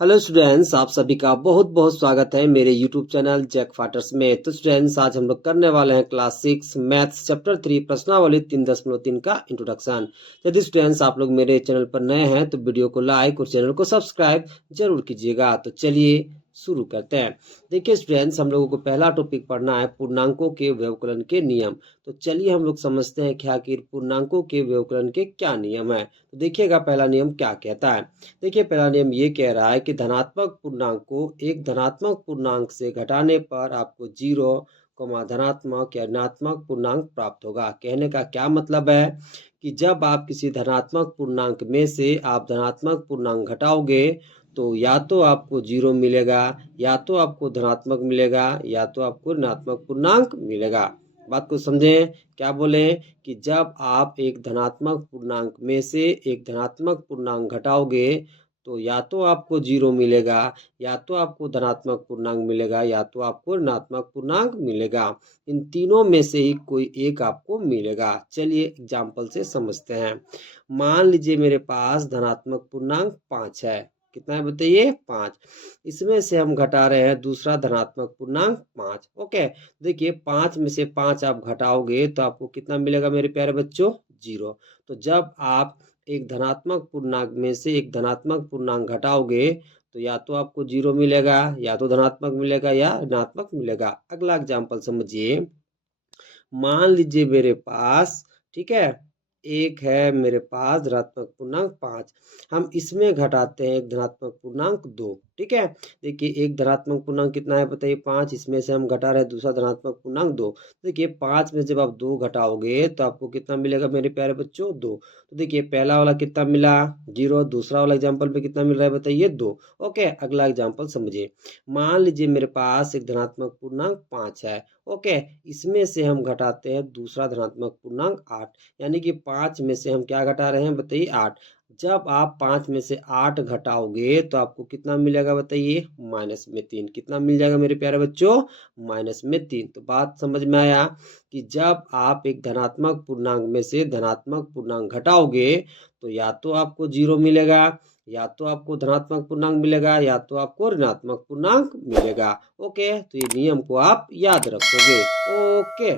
Hello students, आप सभी का बहुत बहुत स्वागत है मेरे यूट्यूब चैनल जैक फाटर्स में। तो स्टूडेंट्स, आज हम लोग करने वाले हैं क्लास 6 मैथ्स चैप्टर 3 प्रश्नावली 3.3 का इंट्रोडक्शन। यदि स्टूडेंट्स आप लोग मेरे चैनल पर नए हैं तो वीडियो को लाइक और चैनल को सब्सक्राइब जरूर कीजिएगा। तो चलिए शुरू करते हैं। देखिए स्टूडेंट्स, हम लोगों को पहला टॉपिक पढ़ना है पूर्णांकों के व्यवकलन के नियम। तो चलिए हम लोग समझते हैं कि आखिर पूर्णांकों के व्यवकलन के क्या नियम है। तो देखिएगा पहला नियम क्या कहता है। देखिए पहला नियम ये कह रहा है कि धनात्मक पूर्णांक को एक धनात्मक पूर्णांक से घटाने पर आपको 0, धनात्मक या ऋणात्मक पूर्णांक प्राप्त होगा। कहने का क्या मतलब है कि जब आप किसी धनात्मक पूर्णांक में से आप धनात्मक पूर्णांक घटाओगे तो या तो आपको 0 मिलेगा, या तो आपको धनात्मक मिलेगा, या तो आपको ऋणात्मक पूर्णांक मिलेगा। बात को समझें। क्या बोले कि जब आप एक धनात्मक पूर्णांक में से एक धनात्मक पूर्णांक घटाओगे तो या तो आपको 0 मिलेगा, या तो आपको धनात्मक पूर्णांक मिलेगा, या तो आपको ऋणात्मक पूर्णांक मिलेगा। इन तीनों में से ही कोई एक आपको मिलेगा। चलिए एग्जाम्पल से समझते हैं। मान लीजिए मेरे पास धनात्मक पूर्णांक 5 है। कितना है बताइए? 5। इसमें से हम घटा रहे हैं दूसरा धनात्मक पूर्णांक 5। ओके, देखिए 5 में से 5 आप घटाओगे तो आपको कितना मिलेगा मेरे प्यारे बच्चों? 0। तो जब आप एक धनात्मक पूर्णांक में से एक धनात्मक पूर्णांक घटाओगे तो या तो आपको 0 मिलेगा, या तो धनात्मक मिलेगा, या ऋणात्मक मिलेगा। अगला एग्जाम्पल समझिए। मान लीजिए मेरे पास, ठीक है, एक है मेरे पास धनात्मक पूर्णांक 5। हम इसमें घटाते हैं एक धनात्मक पूर्णांक 2। ठीक है, देखिए एक धनात्मक पूर्णांक कितना है बताइए? 5। इसमें से हम घटा रहे हैं दूसरा धनात्मक पूर्णांक 2। देखिए 5 में जब आप 2 घटाओगे तो आपको कितना मिलेगा मेरे प्यारे बच्चों? 2। तो देखिए पहला वाला कितना मिला? 0। दूसरा वाला एग्जाम्पल में कितना मिल रहा है बताइए? 2। ओके, अगला एग्जाम्पल समझिए। मान लीजिए मेरे पास एक धनात्मक पूर्णांक 5 है। ओके, इसमें से हम घटाते हैं दूसरा धनात्मक पूर्णांक 8। यानी कि 5 में से हम क्या घटा रहे हैं बताइए? 8। जब आप 5 में से 8 घटाओगे तो आपको कितना मिलेगा बताइए? -3। कितना मिल जाएगा मेरे प्यारे बच्चों? -3। तो बात समझ में आया कि जब आप एक धनात्मक पूर्णांक में से धनात्मक पूर्णांक घटाओगे तो या तो आपको 0 मिलेगा, या तो आपको धनात्मक पूर्णांक मिलेगा, या तो आपको ऋणात्मक पूर्णांक मिलेगा। ओके, तो ये नियम को आप याद रखोगे। ओके,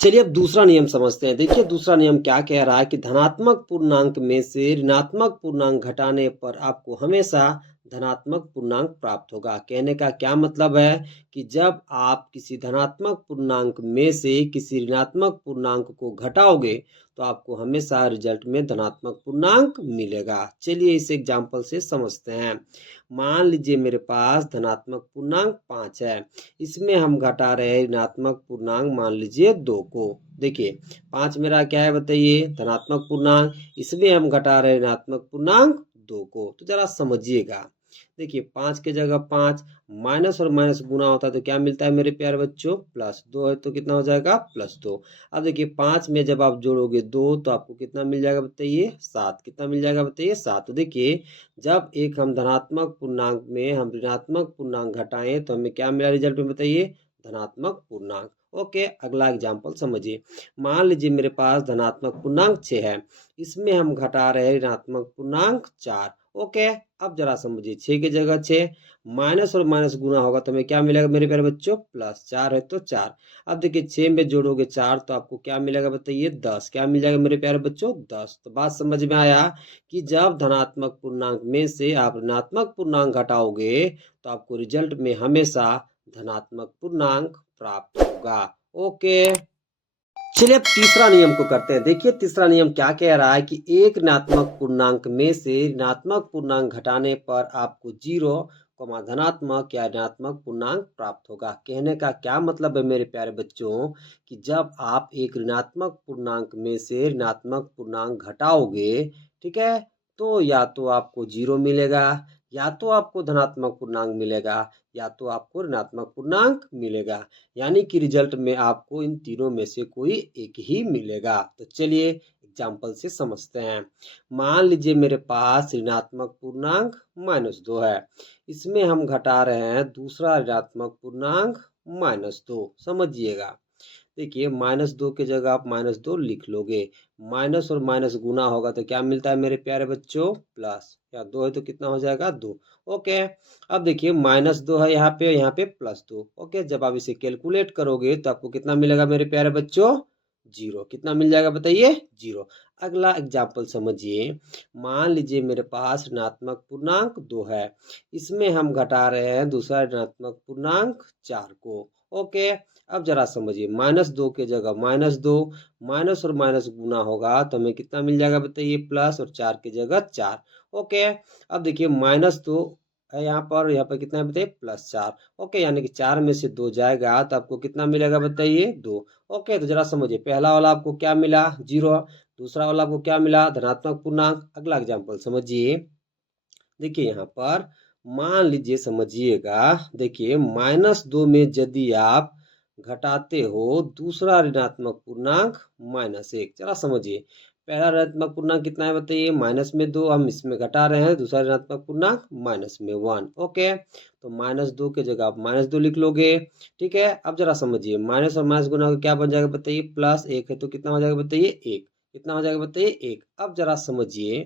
चलिए अब दूसरा नियम समझते हैं। देखिए दूसरा नियम क्या कह रहा है कि धनात्मक पूर्णांक में से ऋणात्मक पूर्णांक घटाने पर आपको हमेशा धनात्मक पूर्णांक प्राप्त होगा। कहने का क्या मतलब है कि जब आप किसी धनात्मक पूर्णांक में से किसी ऋणात्मक पूर्णांक को घटाओगे तो आपको हमेशा रिजल्ट में धनात्मक पूर्णांक मिलेगा। चलिए इस एग्जाम्पल से समझते हैं। मान लीजिए मेरे पास धनात्मक पूर्णांक 5 है। इसमें हम घटा रहे हैं ऋणात्मक पूर्णांक मान लीजिए 2 को। देखिए 5 मेरा क्या है बताइए? धनात्मक पूर्णांक। इसमें हम घटा रहे हैं ऋणात्मक पूर्णांक 2 को। तो जरा समझिएगा। देखिए 5 के जगह 5, माइनस और माइनस गुना होता है तो क्या मिलता है मेरे प्यारे बच्चों? +2 है तो कितना हो जाएगा? +2। अब देखिए 5 में जब आप जोड़ोगे 2 तो आपको कितना मिल जाएगा बताइए? 7। कितना मिल जाएगा बताइए? 7। तो देखिए जब एक हम धनात्मक पूर्णांक में हम ऋणात्मक पूर्णांक घटाएं तो हमें क्या मिला रिजल्ट में बताइए? धनात्मक पूर्णांक। ओके, अगला एग्जाम्पल समझिए। मान लीजिए मेरे पास धनात्मक पूर्णांक 6 है। इसमें हम घटा रहे हैं ऋणात्मक पूर्णांक 4। ओके, अब जरा समझिए 6 की जगह 6, माइनस और माइनस गुना होगा तो हमें क्या मिलेगा मेरे प्यारे बच्चों? +4 है तो 4। अब देखिए 6 में जोड़ोगे 4 तो आपको क्या मिलेगा बताइए? 10। क्या मिल जाएगा मेरे प्यारे बच्चों? 10। तो बात समझ में आया कि जब धनात्मक पूर्णांक में से आप ऋणात्मक पूर्णांक घटाओगे तो आपको रिजल्ट में हमेशा धनात्मक पूर्णांक प्राप्त होगा। ओके, चलिए अब तीसरा नियम को करते हैं। देखिए तीसरा नियम क्या कह रहा है कि एक ऋणात्मक पूर्णांक में से ऋणात्मक पूर्णांक घटाने पर आपको 0, धनात्मक या ऋणात्मक पूर्णांक प्राप्त होगा। कहने का क्या मतलब है मेरे प्यारे बच्चों कि जब आप एक ऋणात्मक पूर्णांक में से ऋणात्मक पूर्णांक घटाओगे, ठीक है, तो या तो आपको 0 मिलेगा, या तो आपको धनात्मक पूर्णांक मिलेगा, या तो आपको ऋणात्मक पूर्णांक मिलेगा। यानी कि रिजल्ट में आपको इन तीनों में से कोई एक ही मिलेगा। तो चलिए एग्जाम्पल से समझते हैं। मान लीजिए मेरे पास ऋणात्मक पूर्णांक -2 है। इसमें हम घटा रहे हैं दूसरा ऋणात्मक पूर्णांक -2। समझिएगा। देखिए -2 की जगह आप -2 लिख लोगे। माइनस और माइनस गुना होगा तो क्या मिलता है मेरे प्यारे बच्चों? प्लस। या 2 है तो कितना हो जाएगा? 2। ओके। अब देखिए -2 है यहाँ पे +2। ओके, जब आप इसे कैलकुलेट करोगे तो आपको कितना मिलेगा मेरे प्यारे बच्चों? 0। कितना मिल जाएगा बताइए? 0। अगला एग्जाम्पल समझिए। मान लीजिए मेरे पास ऋणात्मक पूर्णांक 2 है। इसमें हम घटा रहे हैं दूसरा ऋणात्मक पूर्णांक 4 को। ओके, अब जरा समझिए -2 की जगह -2, माइनस और माइनस गुना होगा तो हमें कितना मिल जाएगा बताइए? प्लस, और 4 की जगह 4। ओके, अब देखिए -2 है यहाँ पर कितना है बताइए? +4। ओके, यानी कि 4 में से 2 जाएगा तो आपको कितना मिलेगा बताइए? 2। ओके, तो जरा समझिए, पहला वाला आपको क्या मिला? 0। दूसरा वाला आपको क्या मिला? धनात्मक पूर्णांक। अगला एग्जाम्पल समझिए। देखिए यहाँ पर मान लीजिए, समझिएगा, देखिए -2 में यदि आप घटाते हो दूसरा ऋणात्मक पूर्णांक -1। जरा समझिए, पहला ऋणात्मक पूर्णांक कितना है बताइए? -2। हम इसमें घटा रहे हैं दूसरा ऋणात्मक पूर्णांक -1। ओके, तो -2 की जगह आप -2 लिख लोगे। ठीक है, अब जरा समझिए, माइनस और माइनस गुना होकर क्या बन जाएगा बताइए? +1 है तो कितना हो जाएगा बताइए? 1। कितना हो जाएगा बताइए? 1। अब जरा समझिए,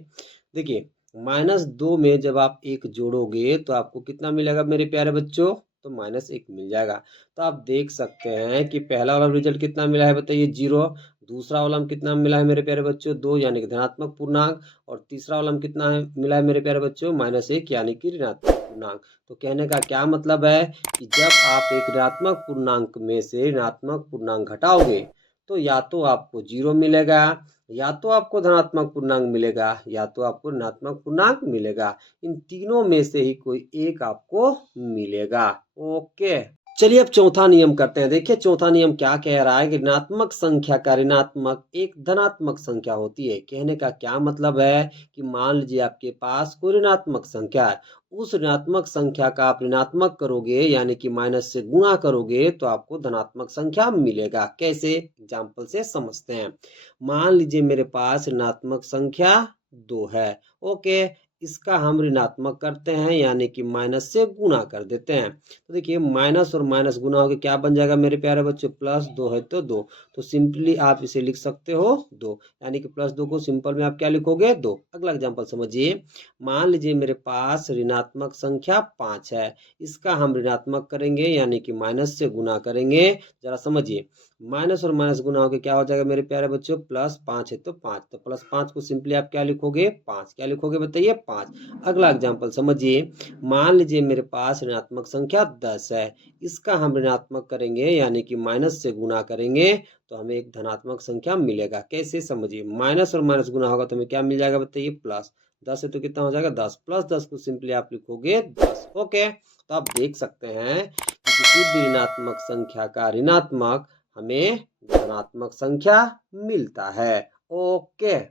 देखिए -2 में जब आप 1 जोड़ोगे तो आपको कितना मिलेगा मेरे प्यारे बच्चों? तो -1 मिल जाएगा। तो आप देख सकते हैं कि पहला वाला रिजल्ट कितना मिला है बताइए? 0। दूसरा वाला में कितना मिला है मेरे प्यारे बच्चों? 2, यानी कि धनात्मक पूर्णांक। और तीसरा वाला में कितना है मिला है मेरे प्यारे बच्चों? -1, यानी कि ऋणात्मक पूर्णांक। तो कहने का क्या मतलब है कि जब आप एक ऋणात्मक पूर्णांक में से ऋणात्मक पूर्णांक घटाओगे तो या तो आपको 0 मिलेगा, या तो आपको धनात्मक पूर्णांक मिलेगा, या तो आपको ऋणात्मक पूर्णांक मिलेगा। इन तीनों में से ही कोई एक आपको मिलेगा। ओके, चलिए अब चौथा नियम करते हैं। देखिए चौथा नियम क्या कह रहा है कि ऋणात्मक संख्या का ऋणात्मक एक धनात्मक संख्या होती है। कहने का क्या मतलब है कि मान लीजिए आपके पास कोई ऋणात्मक संख्या है, उस ऋणात्मक संख्या का आप ऋणात्मक करोगे यानी कि माइनस से गुणा करोगे तो आपको धनात्मक संख्या मिलेगा। कैसे? एग्जाम्पल से समझते हैं। मान लीजिए मेरे पास ऋणात्मक संख्या 2 है। ओके, इसका हम ऋणात्मक करते हैं यानी कि माइनस से गुणा कर देते हैं। तो देखिए माइनस और माइनस गुना होकर क्या बन जाएगा मेरे प्यारे बच्चों? +2 है तो 2। तो सिंपली आप इसे लिख सकते हो 2, यानी कि +2 को सिंपल में आप क्या लिखोगे? 2। अगला एग्जांपल समझिए। मान लीजिए मेरे पास ऋणात्मक संख्या 5 है, इसका हम ऋणात्मक करेंगे यानी कि माइनस से गुना करेंगे। जरा समझिए, माइनस और माइनस गुना होकर क्या हो जाएगा मेरे प्यारे बच्चों? +5 है तो 5। तो +5 को सिंपली आप क्या लिखोगे? 5। क्या लिखोगे बताइए? 5। अगला एग्जांपल समझिए। मान लीजिए मेरे पास ऋणात्मक संख्या 10 है, इसका हम ऋणात्मक करेंगे यानी कि माइनस से गुना करेंगे तो हमें एक धनात्मक संख्या मिलेगा। कैसे? समझिए, माइनस और माइनस गुना होगा तो हमें क्या मिल जाएगा बताइए? प्लस। 10 है तो कितना हो जाएगा? 10। +10 को सिंपली आप लिखोगे 10। ओके, तो आप देख सकते हैं कि किसी भी ऋणात्मक संख्या का ऋणात्मक हमें धनात्मक संख्या मिलता है। ओके।